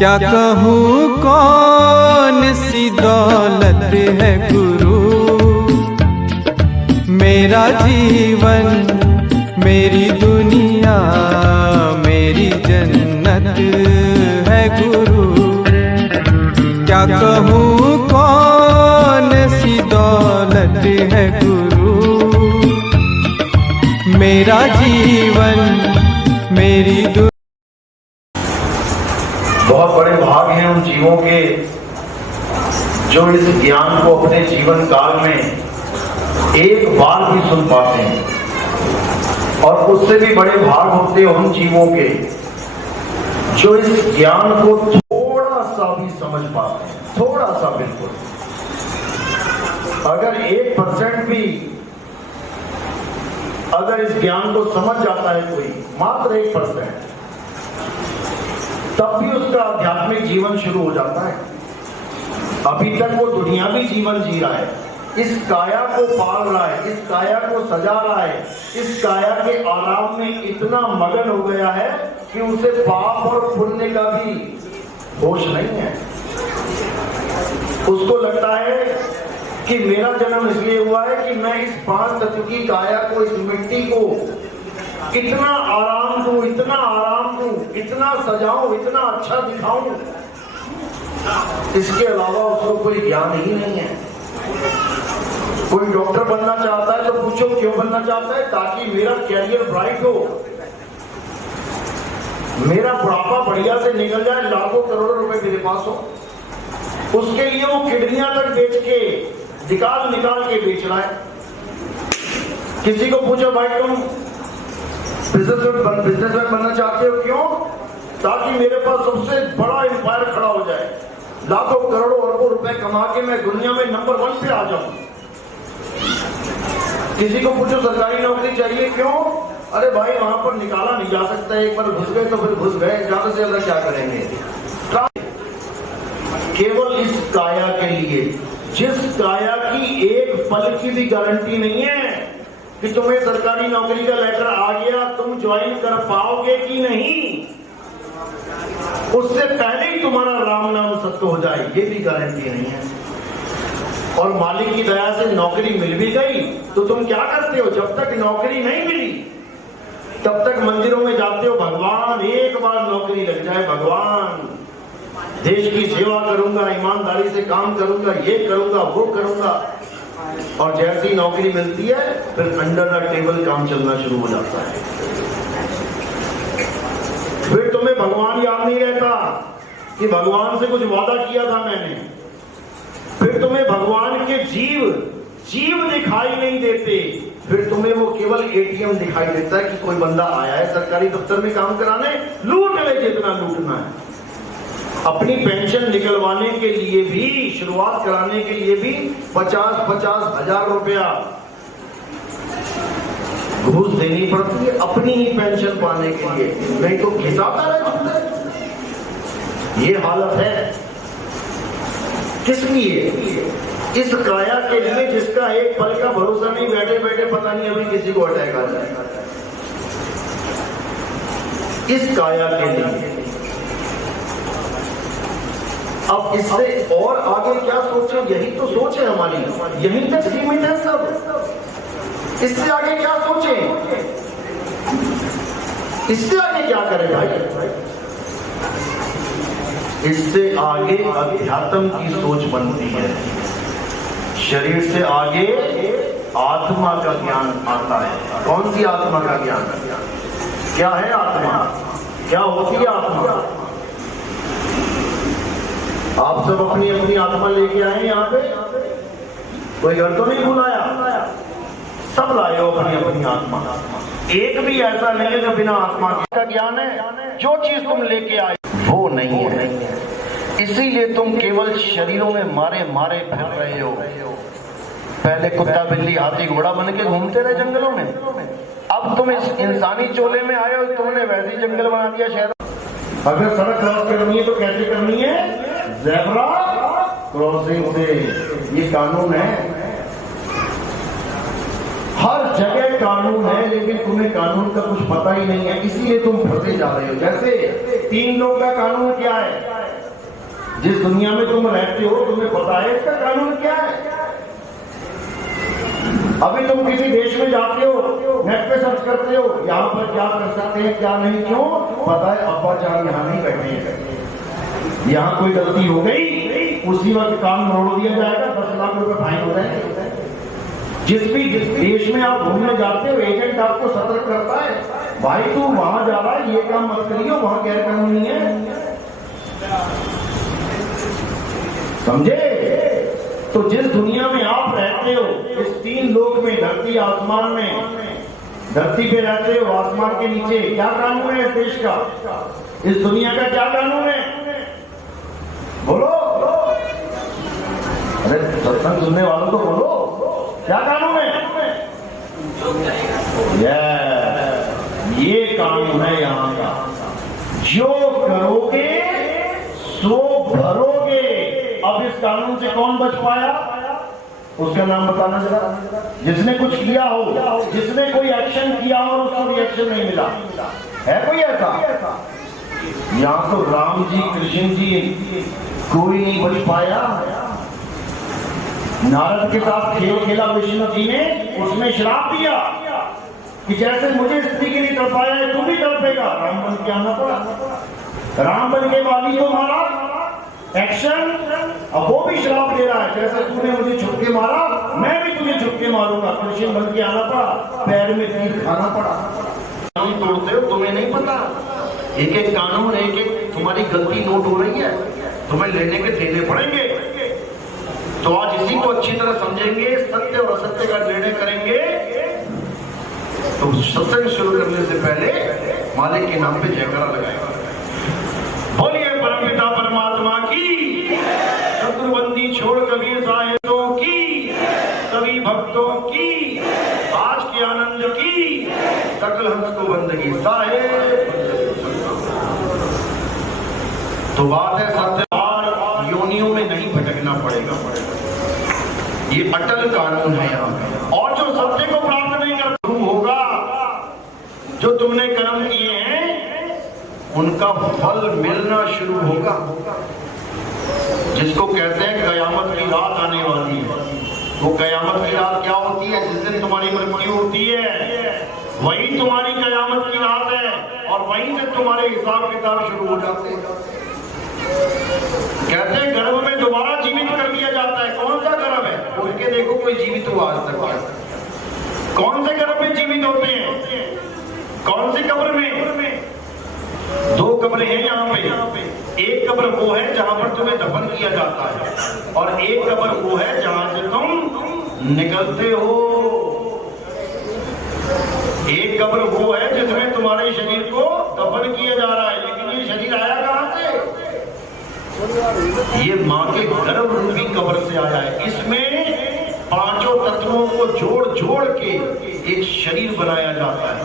क्या कहूँ कौन सी दौलत है गुरु, मेरा जीवन मेरी दुनिया मेरी जन्नत है गुरु। क्या कहूँ कौन सी दौलत है गुरु, मेरा जीवन मेरी दुनिया। बहुत बड़े भाग हैं उन जीवों के जो इस ज्ञान को अपने जीवन काल में एक बार भी सुन पाते हैं, और उससे भी बड़े भाग होते हैं उन जीवों के जो इस ज्ञान को थोड़ा सा भी समझ पाते हैं, थोड़ा सा, बिल्कुल। अगर 1% भी अगर इस ज्ञान को समझ जाता है कोई, मात्र 1%, तब भी उसका आध्यात्मिक जीवन शुरू हो जाता है। अभी तक वो दुनियावी जीवन जी रहा है, इस काया को पाल रहा है, इस काया को सजा रहा है, इस काया के आराम में इतना मगन हो गया है कि उसे पाप और पुण्य का भी होश नहीं है। उसको लगता है कि मेरा जन्म इसलिए हुआ है कि मैं इस 5 तत्व की काया को, इस मिट्टी को इतना आराम दूं, इतना आराम दूं, इतना सजाऊं, इतना अच्छा दिखाऊं। इसके अलावा उसको कोई ज्ञान ही नहीं है। कोई डॉक्टर बनना चाहता है तो पूछो क्यों बनना चाहता है? ताकि मेरा कैरियर ब्राइट हो, मेरा बुढ़ापा बढ़िया से निकल जाए, लाखों करोड़ों रुपए मेरे पास हो। उसके लिए वो किडनियां तक बेच के निकाल के बेच रहा है। किसी को पूछो भाई तुम बिजनेसमैन बनना चाहते हो, क्यों? ताकि मेरे पास सबसे बड़ा एम्पायर खड़ा हो जाए, लाखों करोड़ों अरबों रुपए कमा के मैं दुनिया में नंबर 1 पे आ जाऊं। किसी को पूछो सरकारी नौकरी चाहिए, क्यों? अरे भाई वहां पर निकाला नहीं जा सकता, एक बार घुस गए तो फिर घुस गए, ज्यादा से ज्यादा क्या करेंगे? केवल इस काया के लिए, जिस काया की एक पल की भी गारंटी नहीं है कि तुम्हें सरकारी नौकरी का लेटर आ गया, तुम ज्वाइन कर पाओगे कि नहीं, उससे पहले ही तुम्हारा राम नाम सत्य हो जाए, ये भी गारंटी नहीं है। और मालिक की दया से नौकरी मिल भी गई तो तुम क्या करते हो? जब तक नौकरी नहीं मिली तब तक मंदिरों में जाते हो, भगवान एक बार नौकरी लग जाए, भगवान देश की सेवा करूंगा, ईमानदारी से काम करूंगा, ये करूंगा, वो करूंगा। और जैसी नौकरी मिलती है फिर अंडर द टेबल काम चलना शुरू हो जाता है। फिर तुम्हें भगवान याद नहीं रहता कि भगवान से कुछ वादा किया था मैंने। फिर तुम्हें भगवान के जीव दिखाई नहीं देते, फिर तुम्हें वो केवल एटीएम दिखाई देता है कि कोई बंदा आया है सरकारी दफ्तर में काम कराने, लूट ले जितना लूटना है। अपनी पेंशन निकलवाने के लिए भी, शुरुआत कराने के लिए भी 50-50 हजार रुपया घूस देनी पड़ती है अपनी ही पेंशन पाने के लिए, नहीं तो घिसाता रहे। ये हालत है किस लिए? इस काया के लिए जिसका एक पल का भरोसा नहीं, बैठे बैठे पता नहीं अभी किसी को अटैक आ जाएगा। इस काया के लिए अब इससे और आगे क्या सोचे? यही तो सोच है हमारी, यहीं तक सीमित है सब। इससे आगे क्या सोचे? इससे आगे क्या करें भाई? इससे आगे अध्यात्म की सोच बनती है। शरीर से आगे आत्मा का ज्ञान आता है। कौन सी आत्मा का ज्ञान? क्या है आत्मा? क्या होती है आत्मा? आप सब अपनी अपनी आत्मा लेके आए यहाँ पे, कोई घर तो नहीं बुलाया, सब लाए हो अपनी अपनी आत्मा। एक भी ऐसा नहीं है जो बिना आत्मा का ज्ञान है। जो चीज तुम लेके आए वो नहीं है, इसीलिए तुम केवल शरीरों में मारे मारे फिर रहे हो। पहले कुत्ता बिल्ली हाथी घोड़ा बन के घूमते रहे जंगलों में, अब तुम इस इंसानी चोले में आए हो, तुमने वैसे ही जंगल बना दिया शहर। अगर सड़क क्रॉस करनी है तो कैसे करनी है? ज़ेब्रा क्रॉसिंग से। ये कानून है, हर जगह कानून है, लेकिन तुम्हें कानून का कुछ पता ही नहीं है, इसीलिए तुम फंसे जा रहे हो। जैसे 3 लोग का कानून क्या है? जिस दुनिया में तुम रहते हो तुम्हें पता है इसका कानून क्या है? अभी तुम किसी देश में जाते हो, नेट पे सर्च करते हो यहाँ पर क्या कर सकते हैं क्या नहीं, क्यों? पता है अब्बा जान यहाँ नहीं बैठे हैं, यहाँ कोई गलती हो गई उसी वक्त काम मोड़ दिया जाएगा, 10 लाख रुपए फाइन हो जाएंगे। जिस देश में आप घूमने जाते हो एजेंट आपको सतर्क करता है, भाई तू वहां जा रहा है ये काम मत करियो, वहां गैर कानूनी है, समझे? तो जिस दुनिया में आप रहते हो इस 3 लोक में, धरती आसमान में, धरती पे रहते हो आसमान के नीचे, क्या कानून है इस देश का, इस दुनिया का क्या कानून है? बोलो, अरे सत्संग सुनने वालों को बोलो, क्या कानून है? ये कानून है यहाँ का, जो करोगे सो भरोगे। अब इस कानून से कौन बच पाया? उसका नाम बताना जरा, जिसने कुछ किया हो, जिसने कोई एक्शन किया हो और उसको रिएक्शन नहीं मिला, है कोई ऐसा? यहाँ तो राम जी, कृष्ण जी, कोई नहीं बच पाया। नारद के साथ खेल खेला विष्णु जी ने, उसमें श्राप दिया कि जैसे मुझे स्त्री के लिए तड़पाया है तू भी तड़पेगा। राम बन के आना पड़ा, राम बन के वाली को मारा, एक्शन। अब वो भी श्राप दे रहा है, जैसे तूने मुझे छुपके मारा मैं भी तुझे छुपके मारूंगा। कृष्ण बन के आना पड़ा, पैर में तीर खाना पड़ा। कानून तोड़ते हो, तुम्हें नहीं पता, एक एक कानून, एक एक तुम्हारी गलती नोट हो रही है, तुम्हें लेने के देने पड़ेंगे। तो आज इसी को अच्छी तरह समझेंगे, सत्य और असत्य का निर्णय करेंगे। तो सत्संग शुरू करने से पहले मालिक के नाम पे जयकारा लगाएगा। बोलिए परमपिता परमात्मा की, शत्रुबंदी छोड़ कबीर साहिबों की, सभी भक्तों की, आज के आनंद की, सकल हंस को बंदगी साहेब। तो बात है सत्य और योनियों में नहीं भटकना पड़ेगा, ये अटल कानून है यहाँ पे। और जो सत्य को प्राप्त नहीं कर होगा, जो तुमने कर्म किए हैं उनका फल मिलना शुरू होगा। जिसको कहते हैं कयामत की रात आने वाली है, वो कयामत की रात क्या होती है? जिस दिन तुम्हारी मृत्यु होती है वही तुम्हारी कयामत की रात है, और वहीं से तुम्हारे हिसाब किताब शुरू हो जाते हैं। कहते हैं गर्भ में दोबारा जीवित कर दिया जाता है। कौन सा गर्भ है? उठ के देखो कोई जीवित हुआ आज तक क्या? कौन से गर्भ में जीवित होते हैं? कौन सी कब्र में? 2 कब्रें हैं यहाँ पे। एक कब्र वो है जहां पर तुम्हें दफन किया जाता है, और एक कब्र वो है जहां से तुम निकलते हो। एक कब्र वो है जिसमें तुम्हारे शरीर को दफन किया जा रहा है, लेकिन ये शरीर आया कहां से? ये मां के गर्भ रूपी कब्र से आया है। इसमें 5 तत्वों को जोड़ जोड़ के एक शरीर बनाया जाता है,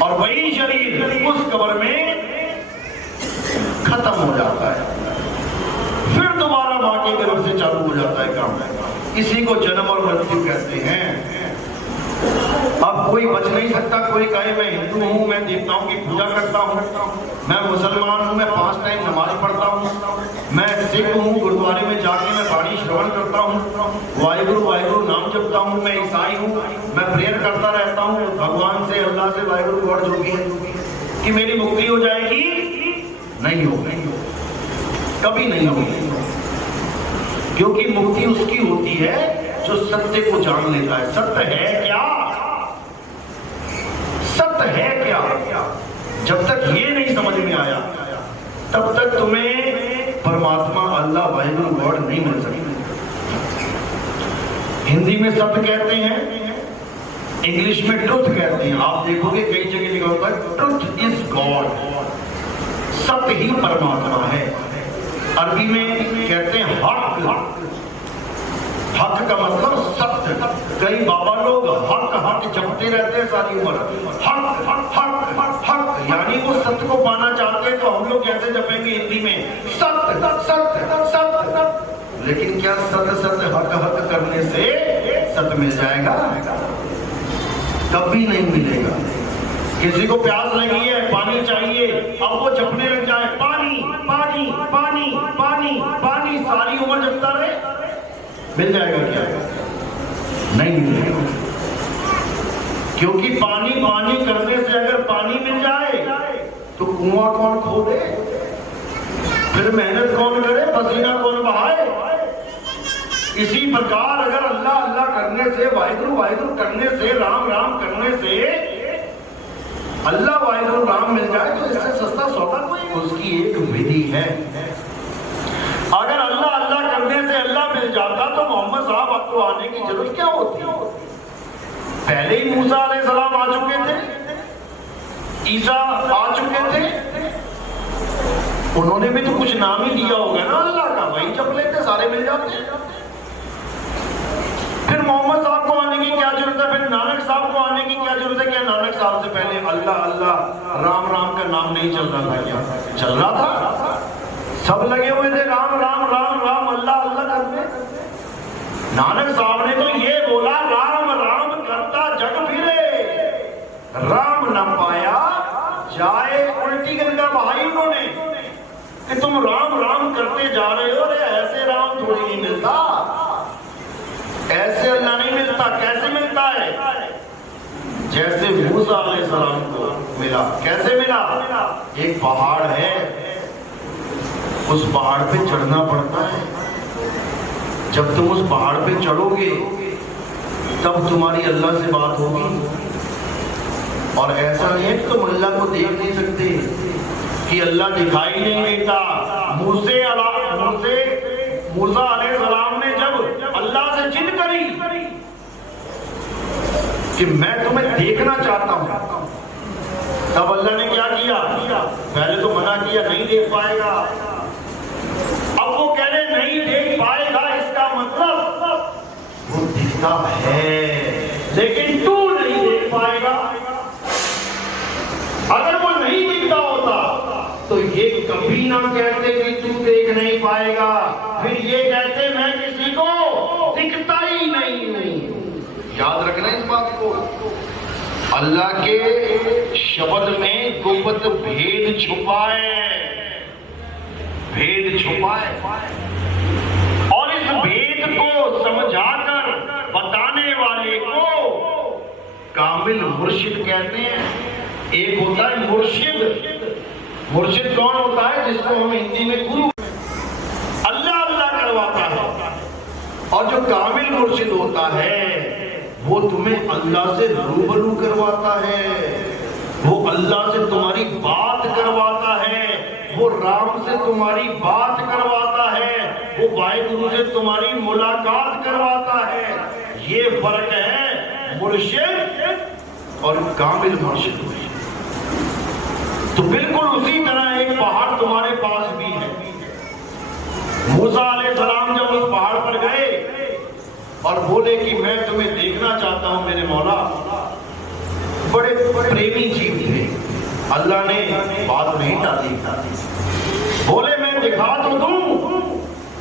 और वही शरीर उस कब्र में खत्म हो जाता है, फिर दोबारा मां के गर्भ से चालू हो जाता है काम। इसी को जन्म और मृत्यु कहते हैं। अब कोई बच नहीं सकता, कोई कहे मैं हिंदू हूँ, मैं देवताओं की पूजा करता हूँ, मैं मुसलमान हूँ, मैं 5 टाइम नमाज पढ़ता हूँ, मैं सिख हूँ, गुरुद्वारे में जाके मैं वाणी श्रवण करता हूँ, वाहिगुरु वाहिगुरु नाम जपता हूँ, मैं ईसाई हूँ, मैं प्रेयर करता रहता हूँ भगवान से, अल्लाह से, वाहिगुरु गॉड जो भी है, कि मेरी मुक्ति हो जाएगी। नहीं होगी, कभी नहीं होगी, क्योंकि मुक्ति उसकी होती है जो सत्य को जान लेता है। सत्य है क्या? सत्य है क्या? जब तक ये नहीं समझ में आया तब तक तुम्हें परमात्मा अल्लाह वाहिगुरु गॉड नहीं मिल सकती। हिंदी में सत्य कहते हैं, इंग्लिश में ट्रुथ कहते हैं। आप देखोगे कई जगह लिखा होता है ट्रुथ इज गॉड, सत्य ही परमात्मा है। अरबी में कहते हैं हक, हक का मतलब सत्य। कई बाबा लोग हक हक जपते रहते हैं सारी उम्र, हक हक हक हक हक, यानी वो सत्य को पाना चाहते हैं। तो हम लोग कैसे जपेंगे हिंदी में? सत्य सत्य सत्य। लेकिन क्या सत्य सत्य हक हक करने से सत्य मिल जाएगा? कभी नहीं मिलेगा। किसी को प्यास लगी है, पानी चाहिए, अब वो जपने लग जाए पानी पानी पानी, पानी पानी पानी सारी उम्र जगता रहे, मिल जाएगा क्या? नहीं मिलेगा। क्योंकि पानी पानी करने से अगर पानी मिल जाए तो कुआं कौन खोदे, फिर मेहनत कौन करे, पसीना कौन बहाए। इसी प्रकार अगर अल्लाह अल्लाह करने से, वाहिगुरु वाहिगुरु करने से, राम राम करने से अल्लाह वाहिगुरु राम मिल जाए तो इससे सस्ता सौदा कोई। उसकी एक विधि है। अगर अल्लाह अल्लाह करने से अल्लाह मिल जाता तो मोहम्मद साहब आपको आने की जरूरत क्या होती? पहले ही मूसा अलैहिस्सलाम आ चुके थे, ईसा आ चुके थे, उन्होंने भी तो कुछ नाम ही दिया होगा ना अल्लाह का, वही जप लेते सारे मिल जाते। फिर मोहम्मद साहब को आने की क्या जरूरत है? फिर नानक साहब को आने की क्या जरूरत है? क्या नानक साहब से पहले अल्लाह अल्लाह राम राम का नाम नहीं चल रहा था? क्या चल रहा था? सब लगे हुए थे राम राम राम राम अल्लाह अल्लाह करने। नानक साहब ने तो ये बोला, राम राम करता जग फिरे, राम न पाया जाए उल्टी गंगा बहाई उन्होंने कि तुम राम राम करते जा रहे हो। अरे ऐसे राम थोड़ी नहीं मिलता, ऐसे अल्लाह नहीं मिलता। कैसे मिलता है? जैसे मूसा अलैहिस्सलाम को मिला। कैसे मिला? एक पहाड़ है, उस पहाड़ पे चढ़ना पड़ता है। जब तुम उस पहाड़ पे चढ़ोगे तब तुम्हारी अल्लाह से बात होगी। और ऐसा नहीं है कि तुम अल्लाह को देख नहीं सकते, कि अल्लाह दिखाई नहीं देता। मूसा अलैहिस्सलाम ने जब अल्लाह से जिद करी कि मैं तुम्हें देखना चाहता हूं, तब अल्लाह ने क्या किया? पहले तो मना किया, नहीं देख पाएगा। अब वो कह रहे नहीं देख पाएगा, इसका मतलब वो दिखता है लेकिन तू नहीं देख पाएगा। अगर वो नहीं दिखता होता तो ये कभी ना कहते कि तू देख नहीं पाएगा, फिर ये कहते मैं किसी को दिखता ही नहीं हूं। याद रखना इस बात को। अल्लाह के शब्द में गुप्त भेद छुपाए, भेद छुपाए, और इस भेद को समझाकर बताने वाले को कामिल मुर्शिद कहते हैं। एक होता है मुर्शिद। मुर्शिद कौन होता है? जिसको हम हिंदी में गुरु अल्लाह अल्लाह करवाता है। और जो कामिल मुर्शिद होता है वो तुम्हें अल्लाह से रूबरू करवाता है, वो अल्लाह से तुम्हारी बात करवाता है, वो राम से तुम्हारी बात करवाता है, वो वाहिगुरु से तुम्हारी मुलाकात करवाता है। ये फर्क है मुर्शिद और कामिल मुर्शिद में। तो बिल्कुल उसी तरह एक पहाड़ तुम्हारे पास भी है। मूसा अलैहिस्सलाम जब उस पहाड़ पर गए और बोले कि मैं तुम्हें देखना चाहता हूं मेरे मौला, बड़े प्रेमी जीव थे, अल्लाह ने बात नहीं टाली। बोले मैं दिखा तो दूं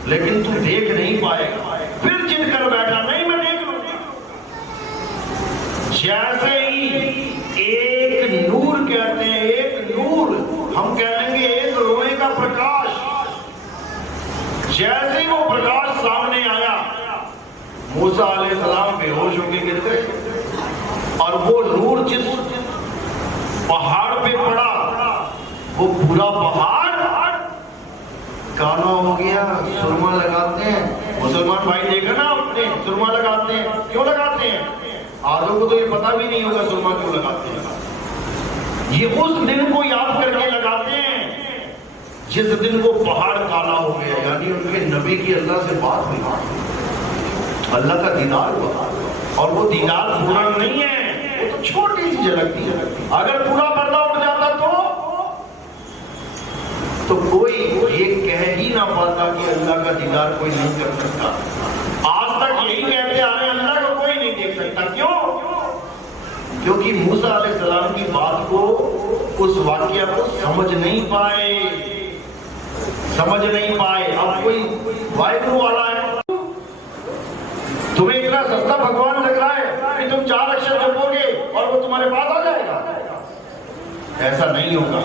लेकिन तू देख नहीं पाएगा। फिर जिद कर बैठा, नहीं मैं देख लूंगा। जैसे ही एक नूर कहते हैं, एक नूर हम कह लेंगे एक रोए का प्रकाश, जैसे ही वो प्रकाश सामने आया मूसा अलैहिस्सलाम बेहोश होकर गिर गए। और वो नूर जिस पहाड़ पे पड़ा वो पूरा पहाड़ काला हो गया। सुरमा लगाते हैं मुसलमान भाई, देखा ना आपने, सुरमा लगाते हैं। क्यों लगाते हैं? आधों को तो ये पता भी नहीं होगा सुरमा क्यों लगाते हैं। ये उस दिन को याद करके लगाते हैं जिस दिन वो पहाड़ काला हो गया, यानी उनके नबी की अल्लाह से बात हुई, अल्लाह का दीदार हुआ। और वो दीदार पूरा नहीं है, वो तो छोटी सी झलक थी। अगर पूरा पर्दा उठ जाता तो कोई ये कह ही ना पाता कि अल्लाह का दीदार कोई नहीं कर सकता। आज तक यही कहते आ रहे हैं अल्लाह को कोई नहीं देख सकता। क्यों? क्योंकि मूसा अलैहिस्सलाम की बात को, उस वाकया को समझ नहीं पाए, समझ नहीं पाए। अब कोई वाहिगुरु वाला है, तुम्हें इतना सस्ता भगवान लग रहा है कि तुम 4 अक्षर जपोगे और वो तुम्हारे पास आ जाएगा? ऐसा नहीं होगा।